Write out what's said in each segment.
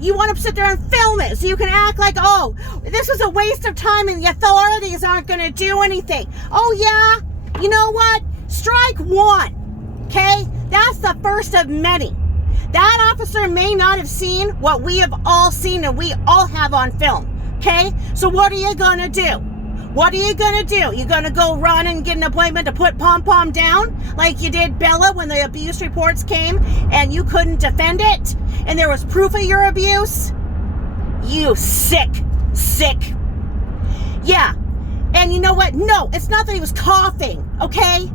You want to sit there and film it so you can act like, oh, this is a waste of time and the authorities aren't going to do anything. Oh, yeah? You know what? Strike one, okay? That's the first of many. That officer may not have seen what we have all seen and we all have on film, okay? So what are you going to do? What are you going to do? You going to go run and get an appointment to put pom-pom down like you did Bella when the abuse reports came and you couldn't defend it and there was proof of your abuse? You sick. Yeah. And you know what? No, it's not that he was coughing, okay?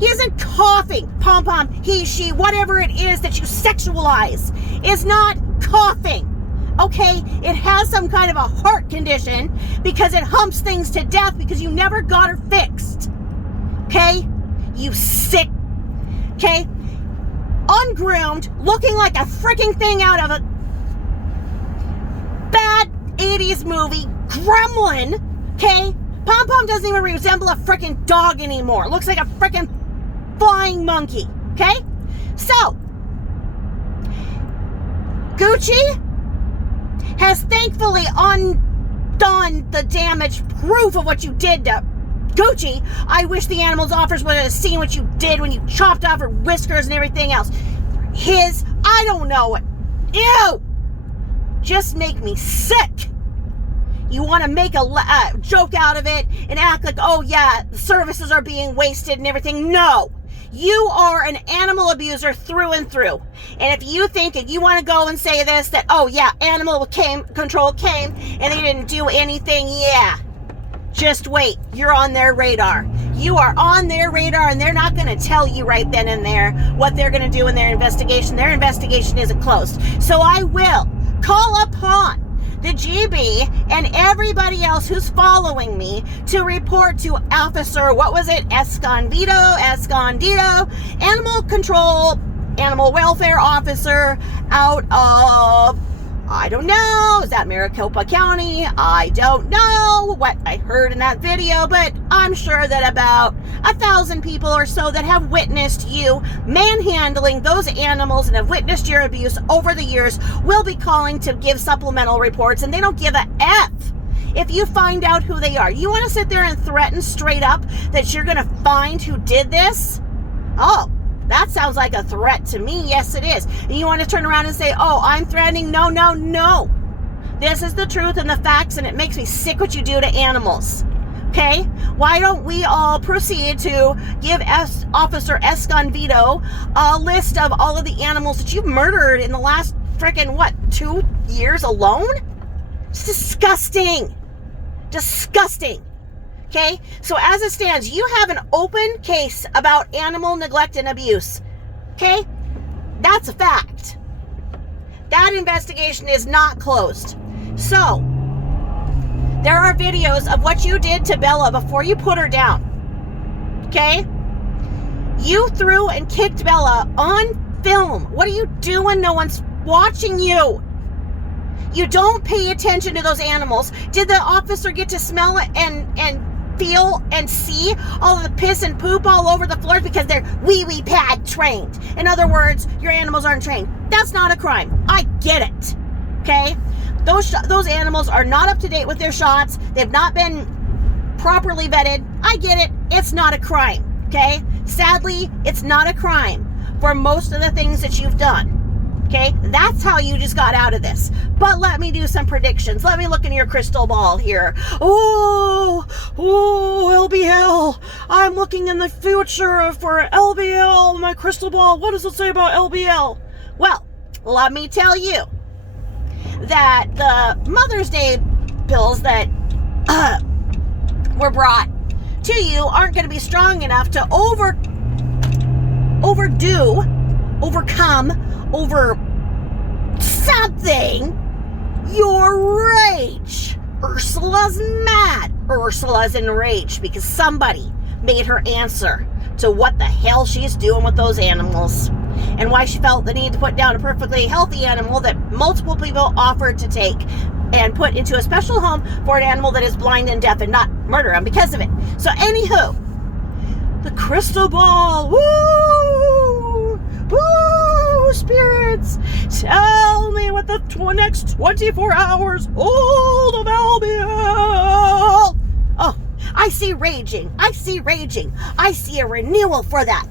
He isn't coughing. Pom-pom, he, she, whatever it is that you sexualize is not coughing. Okay, it has some kind of a heart condition because it humps things to death because you never got her fixed. Okay, you sick. Okay, ungroomed, looking like a freaking thing out of a bad 80s movie, gremlin. Okay, Pom-Pom doesn't even resemble a freaking dog anymore. Looks like a freaking flying monkey. Okay, so Gucci has thankfully undone the damage proof of what you did to Gucci. I wish the animals officers would have seen what you did when you chopped off her whiskers and everything else. I don't know it. Ew! Just make me sick. You want to make a joke out of it and act like, oh yeah, the services are being wasted and everything. No. You are an animal abuser through and through. And if you want to go and say this, that, oh yeah, animal control came and they didn't do anything, yeah. Just wait. You're on their radar. You are on their radar and they're not going to tell you right then and there what they're going to do in their investigation. Their investigation isn't closed. So I will call upon the GB and everybody else who's following me to report to Officer, what was it? Escondido, Animal Control, Animal Welfare Officer out of, I don't know, is that Maricopa County? I don't know what I heard in that video, but I'm sure that about 1,000 people or so that have witnessed you manhandling those animals and have witnessed your abuse over the years will be calling to give supplemental reports, and they don't give a F if you find out who they are. You want to sit there and threaten straight up that you're going to find who did this? Oh, that sounds like a threat to me. Yes, it is. And you want to turn around and say, oh, I'm threatening? No. This is the truth and the facts, and it makes me sick what you do to animals. Okay? Why don't we all proceed to give Officer Escondido a list of all of the animals that you've murdered in the last freaking, 2 years alone? It's disgusting. Disgusting. Okay, so as it stands, you have an open case about animal neglect and abuse. Okay, that's a fact. That investigation is not closed. So, there are videos of what you did to Bella before you put her down. Okay, you threw and kicked Bella on film. What are you doing? No one's watching you. You don't pay attention to those animals. Did the officer get to smell it and feel and see all of the piss and poop all over the floors because they're wee pad trained? In other words, your animals aren't trained. That's not a crime. I get it. Okay? Those animals are not up to date with their shots. They've not been properly vetted. I get it. It's not a crime. Okay? Sadly, it's not a crime for most of the things that you've done. Okay, that's how you just got out of this. But let me do some predictions. Let me look in your crystal ball here. Oh, LBL. I'm looking in the future for LBL, my crystal ball. What does it say about LBL? Well, let me tell you that the Mother's Day bills that were brought to you aren't going to be strong enough to overcome over something your rage. Ursula's mad. Ursula's enraged because somebody made her answer to what the hell she's doing with those animals, and why she felt the need to put down a perfectly healthy animal that multiple people offered to take and put into a special home for an animal that is blind and deaf and not murder them because of it. So anywho, the crystal ball, woo, woo, spirits, tell me what the next 24 hours hold of Albion. Oh, I see raging. I see a renewal for that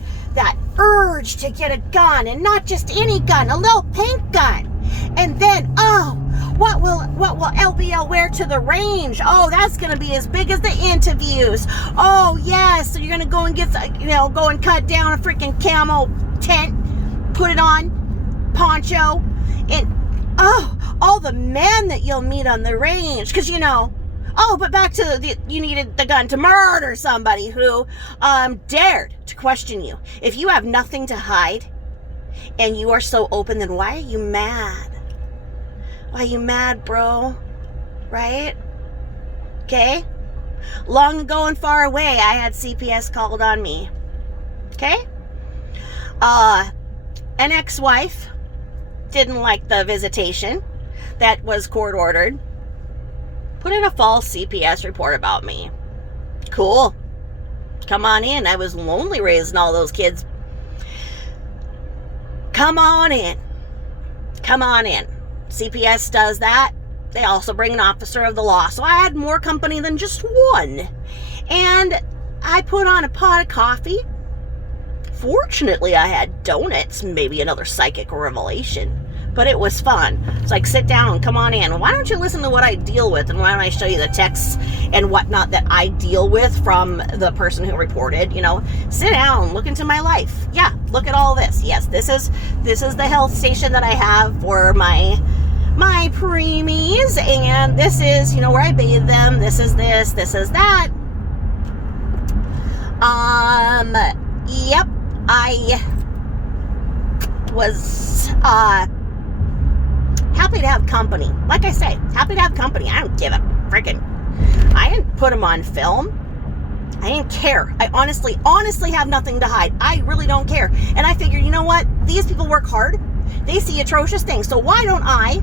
urge to get a gun, and not just any gun, a little pink gun. And then, what will LBL wear to the range? Oh, that's going to be as big as the interviews. Oh, yes. So you're going to go and get, go and cut down a freaking camo tent, put it on, poncho, and, all the men that you'll meet on the range. Because, but back to you needed the gun to murder somebody who dared to question you. If you have nothing to hide and you are so open, then why are you mad? Why are you mad, bro? Right? Okay? Long ago and far away, I had CPS called on me. Okay? An ex-wife didn't like the visitation that was court ordered. Put in a false CPS report about me. Cool. Come on in. I was lonely raising all those kids. Come on in. CPS does that. They also bring an officer of the law. So I had more company than just one. And I put on a pot of coffee. Fortunately, I had donuts, maybe another psychic revelation. But it was fun. It's like, sit down and come on in. Why don't you listen to what I deal with, and why don't I show you the texts and whatnot that I deal with from the person who reported? Sit down, look into my life. Yeah, look at all this. Yes, this is the health station that I have for my preemies, and this is, where I bathe them. This is this is that. Yep, I was, happy to have company. Like I say, happy to have company. I don't give a freaking. I didn't put them on film. I didn't care. I honestly have nothing to hide. I really don't care. And I figured, you know what? These people work hard. They see atrocious things. So why don't I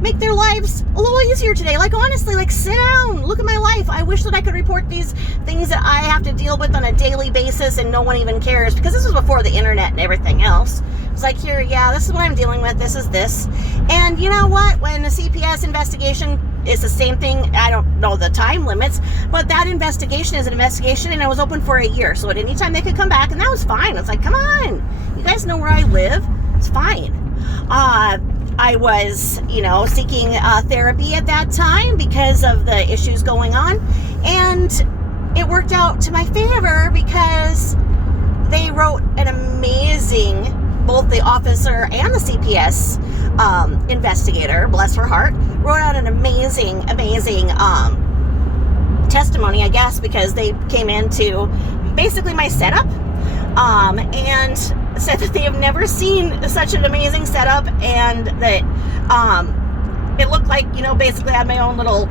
make their lives a little easier today? Like, honestly, sit down, look at my life. I wish that I could report these things that I have to deal with on a daily basis and no one even cares, because this was before the internet and everything else. It's like, here, yeah, this is what I'm dealing with. This is this. And you know what? When a CPS investigation is the same thing, I don't know the time limits, but that investigation is an investigation, and it was open for a year. So at any time they could come back, and that was fine. It's like, come on. You guys know where I live. It's fine. I was, seeking therapy at that time because of the issues going on. And it worked out to my favor because they wrote an amazing, both the officer and the CPS investigator, bless her heart, wrote out an amazing testimony, I guess, because they came into basically my setup and said that they have never seen such an amazing setup, and that it looked like, basically I had my own little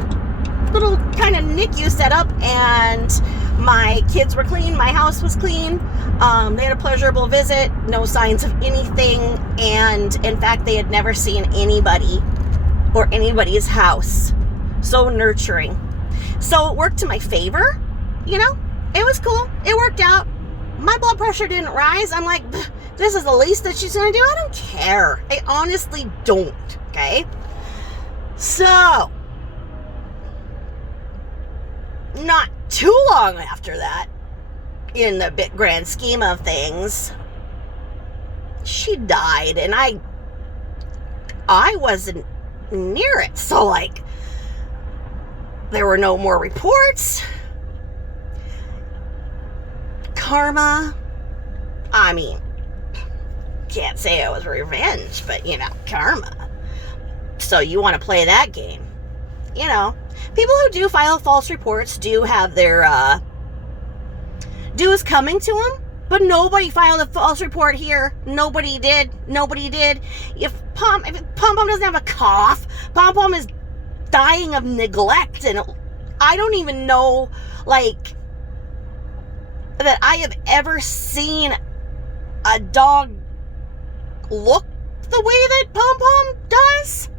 kind of NICU setup, and my kids were clean, my house was clean, they had a pleasurable visit, no signs of anything, and in fact they had never seen anybody or anybody's house. So nurturing. So it worked to my favor, it was cool, it worked out. My blood pressure didn't rise. I'm like, this is the least that she's gonna do. I don't care. I honestly don't, okay? So, not too long after that, in the big grand scheme of things, she died, and I wasn't near it. So, there were no more reports. Karma. I mean, can't say it was revenge, but karma. So you want to play that game. People who do file false reports do have their dues coming to them, but nobody filed a false report here. Nobody did. If Pom doesn't have a cough, Pom is dying of neglect, and I don't even know, that I have ever seen a dog look the way that Pom Pom does.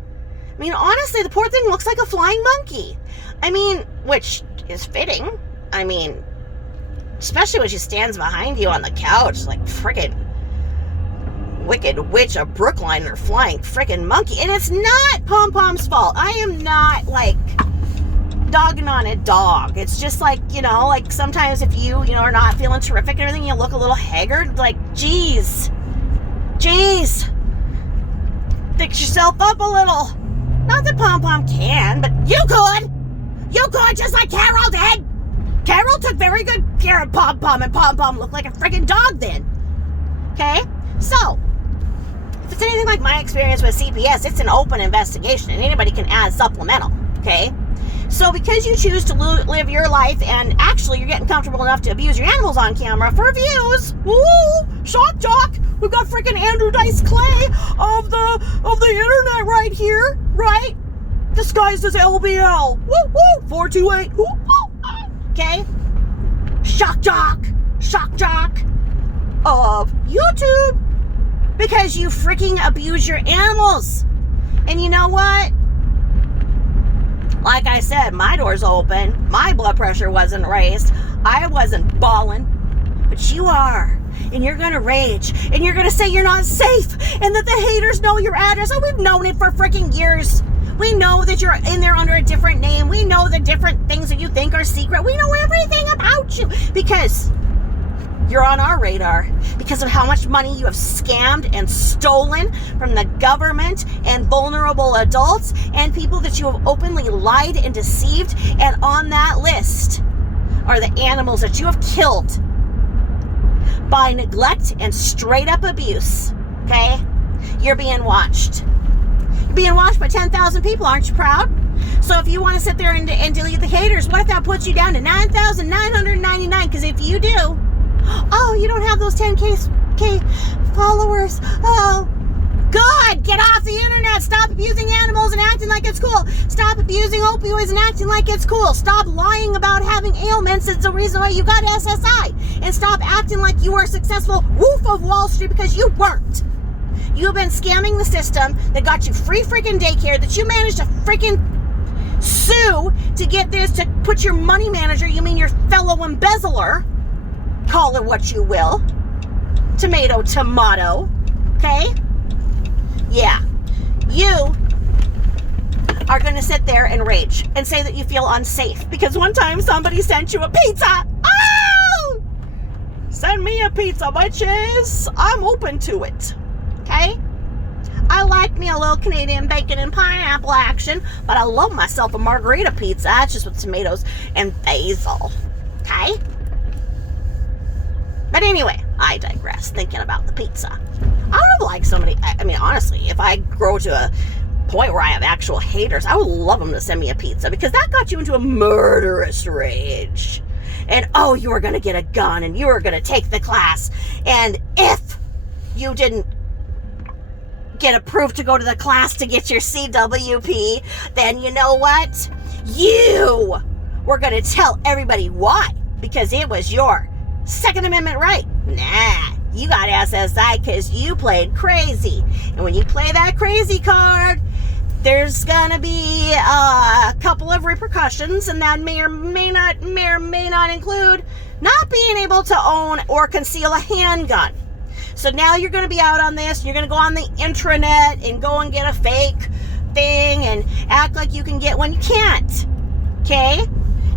I mean, honestly, the poor thing looks like a flying monkey. I mean, which is fitting. I mean, especially when she stands behind you on the couch like frickin' Wicked Witch of Brookline or flying frickin' monkey. And it's not Pom Pom's fault. I am not like dogging on a dog. It's just like, like sometimes if you are not feeling terrific and everything, you look a little haggard. Like, geez, fix yourself up a little. Not that Pom Pom can, but you could just like Carol did. Carol took very good care of Pom Pom, and Pom Pom looked like a freaking dog then. Okay? So, if it's anything like my experience with CPS, it's an open investigation, and anybody can add supplemental. Okay? So, because you choose to live your life, and actually you're getting comfortable enough to abuse your animals on camera for views, woo, shock jock, we've got freaking Andrew Dice Clay of the internet right here, right? Disguised as LBL. Woo woo, 428. Woo woo. Okay? Shock jock of YouTube, because you freaking abuse your animals. And you know what? Like I said, my door's open. My blood pressure wasn't raised. I wasn't bawling. But you are. And you're going to rage. And you're going to say you're not safe. And that the haters know your address. And we've known it for freaking years. We know that you're in there under a different name. We know the different things that you think are secret. We know everything about you. Because you're on our radar. Because of how much money you have scammed and stolen from the government and vulnerable adults and people that you have openly lied and deceived. And on that list are the animals that you have killed by neglect and straight up abuse. Okay? You're being watched. You're being watched by 10,000 people. Aren't you proud? So if you want to sit there and delete the haters, what if that puts you down to 9,999? Because if you do, you don't have those 10K followers. Oh, good. Get off the internet. Stop abusing animals and acting like it's cool. Stop abusing opioids and acting like it's cool. Stop lying about having ailments. It's the reason why you got SSI. And stop acting like you were a successful Wolf of Wall Street, because you weren't. You've been scamming the system that got you free freaking daycare, that you managed to freaking sue to get this, to put your money manager, you mean your fellow embezzler, call it what you will, tomato, okay? Yeah. You are going to sit there and rage and say that you feel unsafe because one time somebody sent you a pizza. Oh! Send me a pizza, bitches. I'm open to it. Okay? I like me a little Canadian bacon and pineapple action, but I love myself a margarita pizza. That's just with tomatoes and basil. Okay? But anyway, I digress, thinking about the pizza. I would have liked somebody, I mean, honestly, if I grow to a point where I have actual haters, I would love them to send me a pizza, because that got you into a murderous rage. And, you were going to get a gun, and you were going to take the class. And if you didn't get approved to go to the class to get your CWP, then you know what? You were going to tell everybody why, because it was your Second Amendment right. Nah, you got SSI because you played crazy. And when you play that crazy card, there's gonna be a couple of repercussions, and that may or may not include not being able to own or conceal a handgun. So now you're going to be out on this, you're going to go on the intranet and go and get a fake thing and act like you can get one. You can't. Okay?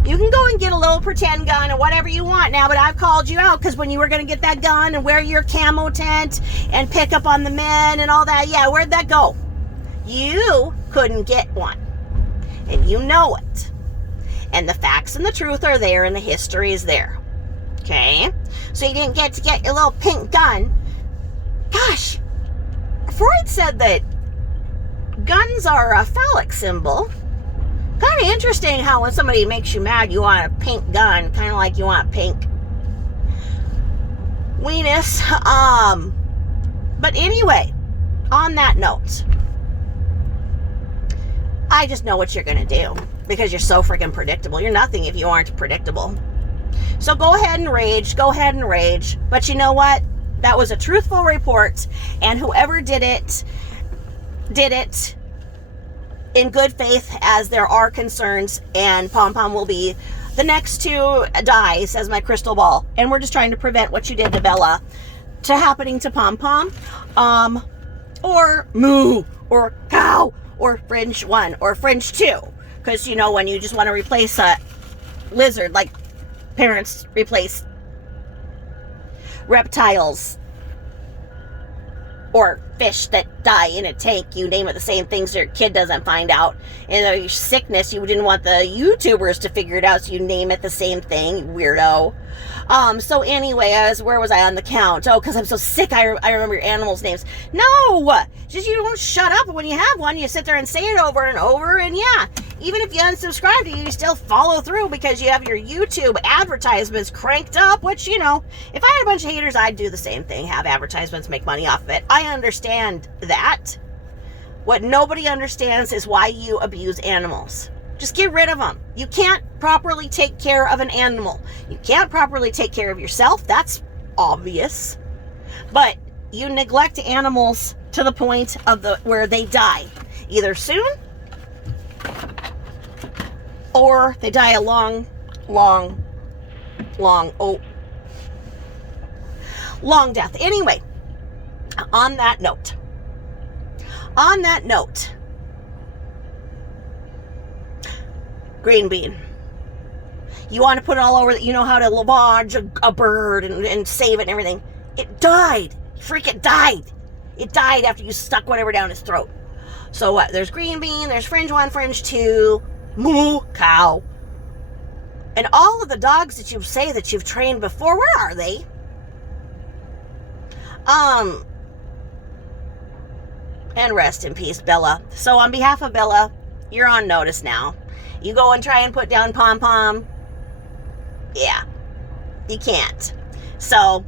You can go and get a little pretend gun or whatever you want now, but I've called you out, because when you were going to get that gun and wear your camo tent and pick up on the men and all that, yeah, where'd that go? You couldn't get one. And you know it. And the facts and the truth are there, and the history is there. Okay? So you didn't get to get your little pink gun. Gosh, Freud said that guns are a phallic symbol. Kind of interesting how when somebody makes you mad, you want a pink gun, kind of like you want pink weenus. But anyway, on that note, I just know what you're going to do, because you're so freaking predictable. You're nothing if you aren't predictable. So go ahead and rage. Go ahead and rage. But you know what? That was a truthful report, and whoever did it in good faith, as there are concerns, and Pom Pom will be the next to die, says my crystal ball. And we're just trying to prevent what you did to Bella to happening to Pom Pom, or Moo, or Cow, or Fringe 1, or Fringe 2. Because, you know, when you just want to replace a lizard, like parents replace reptiles or fish that die in a tank, you name it the same thing so your kid doesn't find out. And your sickness, you didn't want the YouTubers to figure it out, so you name it the same thing, you weirdo. So anyway, where was I on the count? Oh, because I'm so sick, I remember your animals' names. No! Just you don't shut up when you have one. You sit there and say it over and over, and yeah, even if you unsubscribe to you still follow through because you have your YouTube advertisements cranked up, which, you know, if I had a bunch of haters, I'd do the same thing, have advertisements, make money off of it. I understand that. What nobody understands is why you abuse animals. Just get rid of them. You can't properly take care of an animal. You can't properly take care of yourself. That's obvious. But you neglect animals to the point of where they die. Either soon, or they die a long death. Anyway, on that note, green bean. You want to put it all over, you know how to lavage a bird and save it and everything. It died. Freaking died. It died after you stuck whatever down his throat. So what? There's green bean, there's Fringe 1, Fringe 2, Moo, Cow. And all of the dogs that you say that you've trained before, where are they? And rest in peace, Bella. So on behalf of Bella, you're on notice now. You go and try and put down Pom Pom. Yeah, you can't. So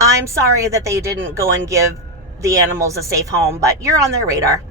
I'm sorry that they didn't go and give the animals a safe home, but you're on their radar.